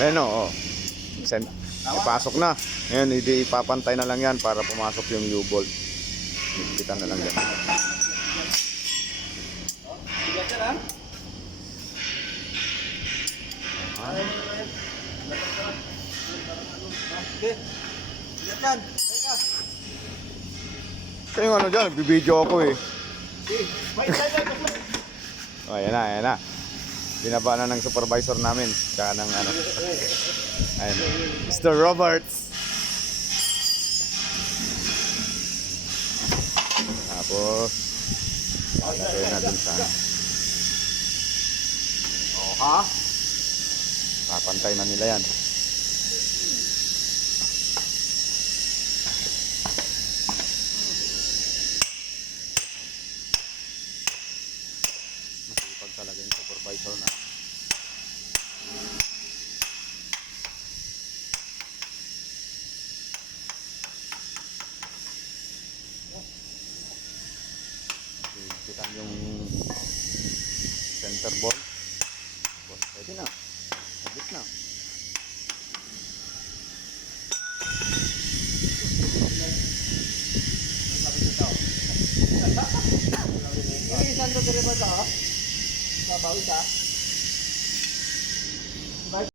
Ayan o. Ipasok na. Ngayon, hindi ipapantay na lang yan para pumasok yung U-bolt. Higpitan na lang yan. Bigat ka lang? Okay. Bigat yan. Teka. Kaya yung ano dyan, bibidyo ako eh. Wait. O, ayan na. Binaba na ng supervisor namin. Tsaka ng ano. Ayan. Mr. Roberts. Tapos, lalagay na dun sa... Oh, ha? Papantay na nila yan. Masipag talaga yung supervisor na. Kita yung center ball. Tapos pwede na. Sabit na. Ini isang to dere ba ka? Babaw isa.